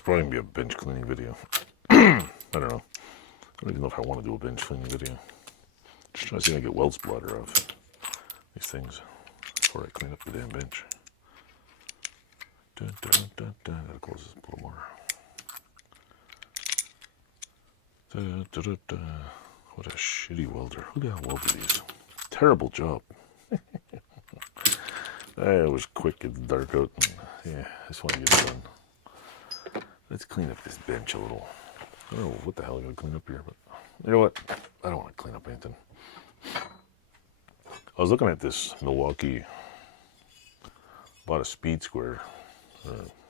It's probably going to be a bench cleaning video. I don't know. I don't even know if I want to do a bench cleaning video. Just trying to see if I get weld splatter off these things before I clean up the damn bench. Dun, dun, dun, dun. Gotta close this a little more. Dun, dun, dun, dun. What a shitty welder. Who the hell welded these? Terrible job. It was quick and dark out. And, yeah, I just want to get it done. Let's clean up this bench a little. I don't know what the hell I gotta clean up here, but you know what? I don't want to clean up anything. I was looking at this Milwaukee, bought a speed square.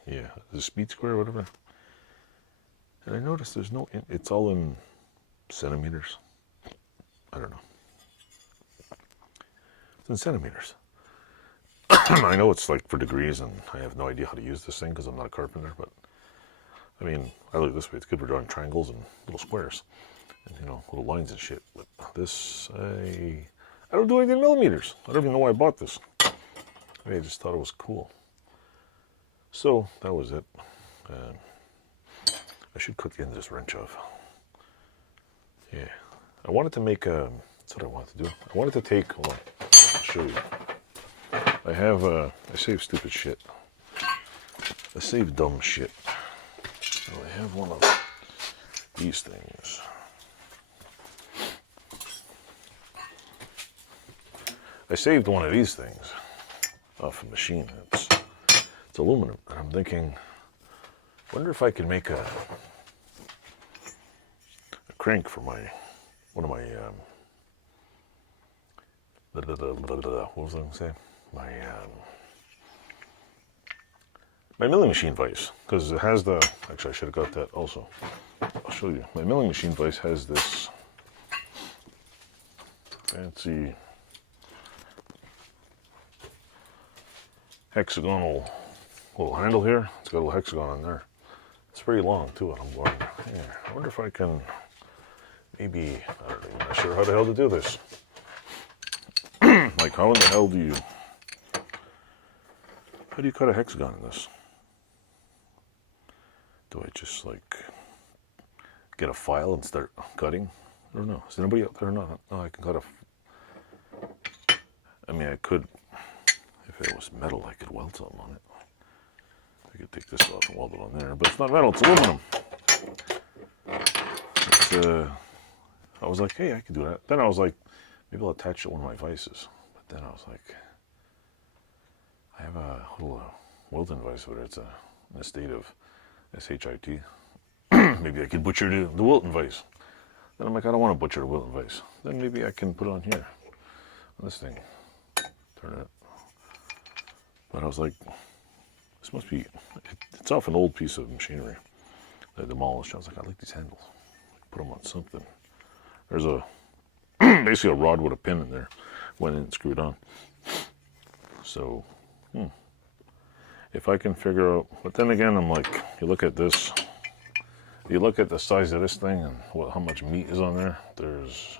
Yeah, the speed square or whatever. And I noticed there's no, it's all in centimeters. I don't know. It's in centimeters. I know it's like for degrees, and I have no idea how to use this thing because I'm not a carpenter, but I mean, I look this way, it's good for drawing triangles and little squares and, you know, little lines and shit. But this, I don't do anything in millimeters. I don't even know why I bought this. I just thought it was cool. So that was it. I should cut the end of this wrench off. Yeah. I wanted to make a, that's what I wanted to do. I wanted to take, hold on, I'll show you. I have, I save stupid shit. I save dumb shit. So I have one of these things. I saved one of these things off a machine. It's aluminum. And I'm thinking, wonder if I can make a crank for my, one of my, what was I going to say? My milling machine vise, because it has the, actually I should have got that also. I'll show you. My milling machine vise has this fancy hexagonal little handle here. It's got a little hexagon on there. It's pretty long too, and I'm going, yeah, I wonder if I can maybe, I don't even know sure how the hell to do this. Like, how in the hell do you cut a hexagon in this? Do I just like get a file and start cutting? I don't know. Is anybody out there or not? No, I can cut a, I mean, I could, if it was metal, I could weld something on it. I could take this off and weld it on there, but it's not metal, it's aluminum. It's, I was like, hey, I could do that. Then I was like, maybe I'll attach it to one of my vices. But then I was like, I have a little welding vise, but it's in a state of SHIT. Maybe I could butcher the Wilton vise. Then I'm like, I don't want to butcher the Wilton vise. Then maybe I can put it on here, on this thing. Turn it. But I was like, this must be, it's off an old piece of machinery that I demolished. I was like, I like these handles. Put them on something. There's a, basically a rod with a pin in there. Went in and screwed on. So, if I can figure out, but then again, I'm like, you look at this, you look at the size of this thing and how much meat is on there, there's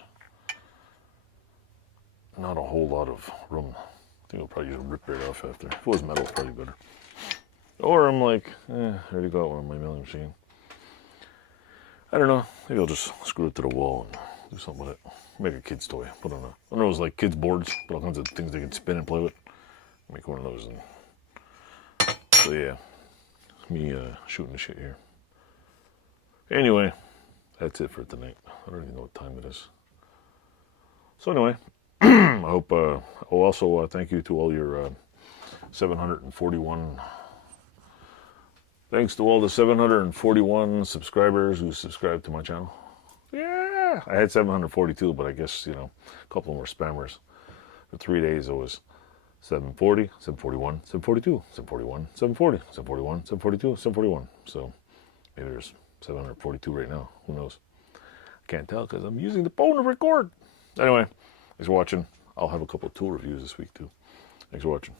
not a whole lot of room. I think I'll probably just rip it off after. If it was metal, it's probably better. Or I'm like, I already got one on my milling machine. I don't know, maybe I'll just screw it to the wall and do something with it. Make a kid's toy, put on one of those like kids boards, put all kinds of things they can spin and play with. Make one of those. And so yeah, me shooting the shit here. Anyway, that's it for tonight. I don't even know what time it is. So anyway, I hope, also thank you to all your 741, thanks to all the 741 subscribers who subscribed to my channel. Yeah, I had 742, but I guess, you know, a couple more spammers. For 3 days it was 740, 741, 742, 741, 740, 741, 742, 741. So maybe there's 742 right now. Who knows? I can't tell because I'm using the phone to record. Anyway, thanks for watching. I'll have a couple of tool reviews this week too. Thanks for watching.